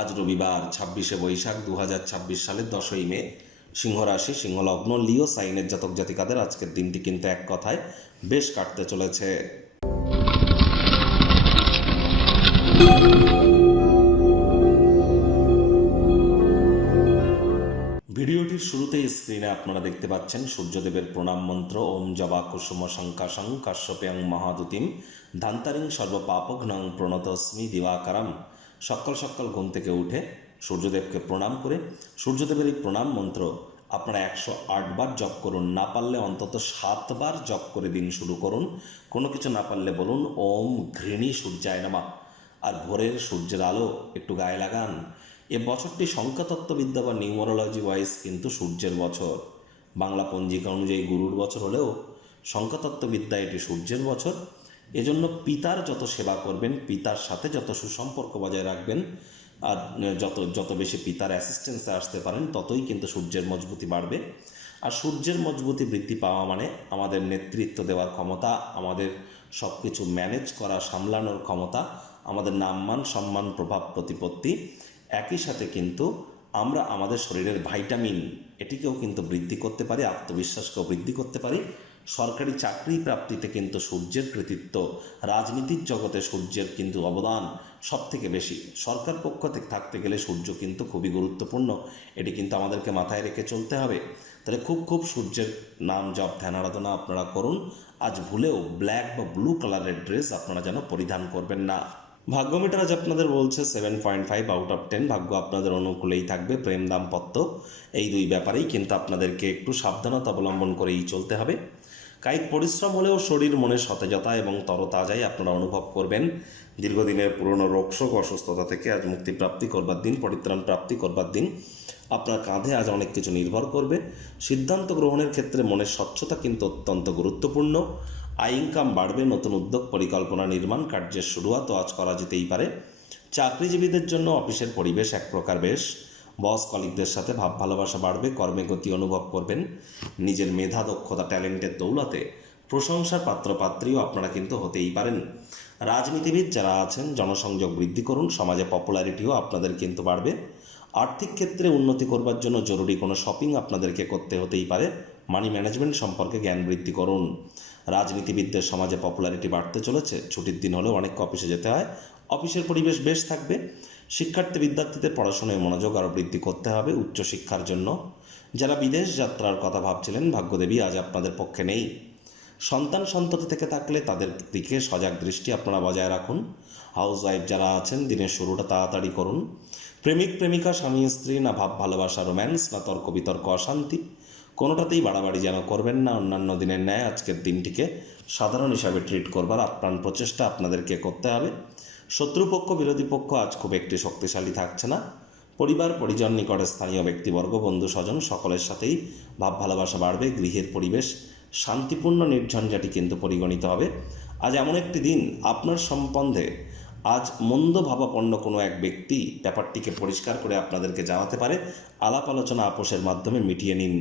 আজ রবিবার ২৬শে বৈশাখ ২০২৬ সালের ১০ই মে। সিংহ রাশি, সিংহলগ্ন, লিও সাইনের জাতক জাতিকাদের আজকের দিনটি কিন্তু এক কথায় বেশ কাটতে চলেছে। ভিডিওটির শুরুতেই স্ক্রিনে আপনারা দেখতে পাচ্ছেন সূর্যদেবের প্রণাম মন্ত্র ওম জবা কুসুম শঙ্কাশং কাশ্যপেয়ং মহাদুতিম ধান্তারিং সর্বপাপঘ্নং প্রণতস্মি দিবাকারম। সকাল সকাল ঘুম থেকে উঠে সূর্যদেবকে প্রণাম করে সূর্যদেবের এই প্রণাম মন্ত্র আপনারা ১০৮ বার জপ করুন, না পারলে অন্তত ৭ বার জপ করে দিন শুরু করুন। কোনো কিছু না পারলে বলুন ওম ঘৃণী সূর্যায় নমঃ। আর ভোরের সূর্যের আলো একটু গায়ে লাগান। এ বছরটি সংখ্যাতত্ত্ববিদ্যা বা নিউমারোলজি ওয়াইজ কিন্তু সূর্যের বছর। বাংলা পঞ্জিকা অনুযায়ী গুরুর বছর হলেও সংখ্যাতত্ত্ববিদ্যা এটি সূর্যের বছর। এজন্য পিতার যত সেবা করবেন, পিতার সাথে যত সুসম্পর্ক বজায় রাখবেন, আর যত বেশি পিতার অ্যাসিস্ট্যান্সে আসতে পারেন, ততই কিন্তু সূর্যের মজবুতি বাড়বে। আর সূর্যের মজবুতি বৃদ্ধি পাওয়া মানে আমাদের নেতৃত্ব দেওয়ার ক্ষমতা, আমাদের সব কিছু ম্যানেজ করা, সামলানোর ক্ষমতা, আমাদের নামমান সম্মান প্রভাব প্রতিপত্তি, একই সাথে কিন্তু আমরা আমাদের শরীরের ভাইটামিন এটিকেও কিন্তু বৃদ্ধি করতে পারি, আত্মবিশ্বাসকেও বৃদ্ধি করতে পারি। সরকারি চাকরি প্রাপ্তিতে কিন্তু সূর্যের কৃতিত্ব, রাজনীতির জগতে সূর্যের কিন্তু অবদান সব থেকে বেশি। সরকার পক্ষ থেকে থাকতে গেলে সূর্য কিন্তু খুবই গুরুত্বপূর্ণ, এটি কিন্তু আমাদেরকে মাথায় রেখে চলতে হবে। তাহলে খুব সূর্যের নাম জপ ধ্যান আরাধনা আপনারা করুন। আজ ভুলেও ব্ল্যাক বা ব্লু কালারের ড্রেস আপনারা যেন পরিধান করবেন না। ভাগ্য মিটার আজ আপনাদের বলছে 7.5 আউট অফ 10। ভাগ্য আপনাদের অনুকূলেই থাকবে। প্রেম দাম্পত্য এই দুই ব্যাপারেই কিন্তু আপনাদেরকে একটু সাবধানতা অবলম্বন করেই চলতে হবে। কায়িক পরিশ্রম হলেও শরীর মনে সতেজতা এবং তরতাজাই আপনারা অনুভব করবেন। দীর্ঘদিনের পুরনো রোগশোক অসুস্থতা থেকে আজ মুক্তিপ্রাপ্তি করবার দিন, পরিত্রাণ প্রাপ্তি করবার দিন। আপনার কাঁধে আজ অনেক কিছু নির্ভর করবে। সিদ্ধান্ত গ্রহণের ক্ষেত্রে মনের স্বচ্ছতা কিন্তু অত্যন্ত গুরুত্বপূর্ণ। আয় ইনকাম বাড়বে। নতুন উদ্যোগ, পরিকল্পনা, নির্মাণ কার্যের শুরুয়াতও আজ করা যেতেই পারে। চাকরিজীবীদের জন্য অফিসের পরিবেশ এক প্রকার বেশ। বস কলিগদের সাথে ভাব ভালোবাসা বাড়বে। কর্মে গতি অনুভব করবেন। নিজের মেধা, দক্ষতা, ট্যালেন্টের দৌলতে প্রশংসার পাত্রপাত্রীও আপনারা কিন্তু হতেই পারেন। রাজনীতিবিদ যারা আছেন, জনসংযোগ বৃদ্ধি করুন। সমাজে পপুলারিটিও আপনাদের কিন্তু বাড়বে। আর্থিক ক্ষেত্রে উন্নতি করবার জন্য জরুরি কোনো শপিং আপনাদেরকে করতে হতেই পারে। মানি ম্যানেজমেন্ট সম্পর্কে জ্ঞান বৃদ্ধি করুন। রাজনীতিবিদদের সমাজে পপুলারিটি বাড়তে চলেছে। ছুটির দিন হলেও অনেক অফিসে যেতে হয়। অফিসের পরিবেশ বেশ থাকবে। শিক্ষার্থী বিদ্যার্থীদের পড়াশোনায় মনোযোগ আরও বৃদ্ধি করতে হবে উচ্চশিক্ষার জন্য। যারা বিদেশ যাত্রার কথা ভাবছিলেন, ভাগ্যদেবী আজ আপনাদের পক্ষে নেই। সন্তান সন্ততি থেকে থাকলে তাদের দিকে সজাগ দৃষ্টি আপনারা বজায় রাখুন। হাউস ওয়াইফ যারা আছেন, দিনের শুরুটা তাড়াতাড়ি করুন। প্রেমিক প্রেমিকা, স্বামী স্ত্রী, না ভাব ভালোবাসা রোম্যান্স, না তর্ক বিতর্ক অশান্তি, কোনোটাতেই বাড়াবাড়ি যেন করবেন না। অন্যান্য দিনের ন্যায় আজকের দিনটিকে সাধারণ হিসাবে ট্রিট করবার আপ্রাণ প্রচেষ্টা আপনাদেরকে করতে হবে। শত্রুপক্ষ, বিরোধী পক্ষ আজ খুব একটি শক্তিশালী থাকছে না। পরিবার, পরিজন, নিকটে স্থানীয় ব্যক্তিবর্গ, বন্ধু স্বজন সকলের সাথেই ভাব ভালোবাসা বাড়বে। গৃহের পরিবেশ শান্তিপূর্ণ, নির্ঝঞ্ঝাটি কিন্তু পরিগণিত হবে। আজ এমন একটি দিন, আপনার সম্বন্ধে আজ মন্দ ভাবাপন্ন কোনো এক ব্যক্তি ব্যাপারটিকে পরিষ্কার করে আপনাদেরকে জানাতে পারে। আলাপ আলোচনা আপোষের মাধ্যমে মিটিয়ে নিন।